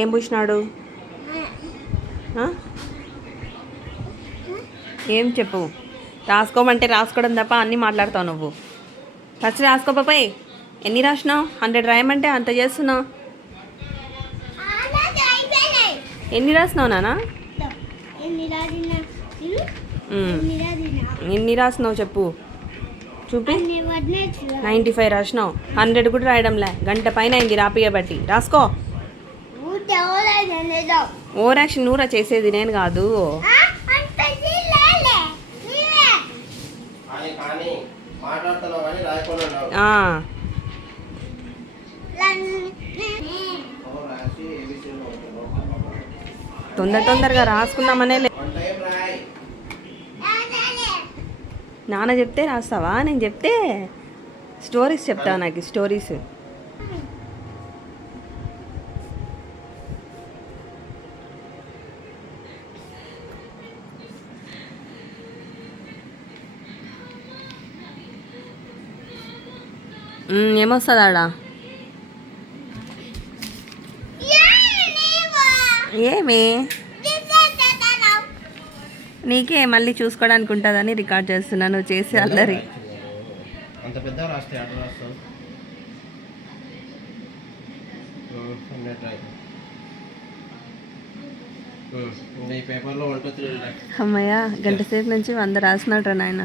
ఏం పూసినాడు? ఏం చెప్పు. రాసుకోమంటే రాసుకోవడం తప్ప అన్నీ మాట్లాడతావు నువ్వు. ఫస్ట్ రాసుకోపోయి. ఎన్ని రాసినావు? 100 రాయమంటే అంత చేస్తున్నావు. ఎన్ని రాసినావు నాన్న? ఎన్ని రాసినావు చెప్పు. చూపి. 95 రాసినావు. 100 కూడా రాయడంలే. గంట పైన అయింది రాపియబట్టి. రాసుకో. ఓవర్ యాక్షన్ నూరా చేసేది, నేను కాదు. తొందరగా రాసుకుందామనే నాన్న చెప్తే రాస్తావా? నేను చెప్తే స్టోరీస్ చెప్తావా? నాకు స్టోరీస్ ఏమొస్తుంది ఆడ? ఏమి నీకే మళ్ళీ చూసుకోవడానికి ఉంటుందని రికార్డ్ చేస్తున్నాను. నువ్వు చేసి అల్లరి. అంత పెద్ద రాస్తే ఆర్డర్ రాస్తావు. ఈ పేపర్లో 1 2 3 అమ్మయ్య, గంట సేపు నుంచి 100 రాసినట్రా నాయన.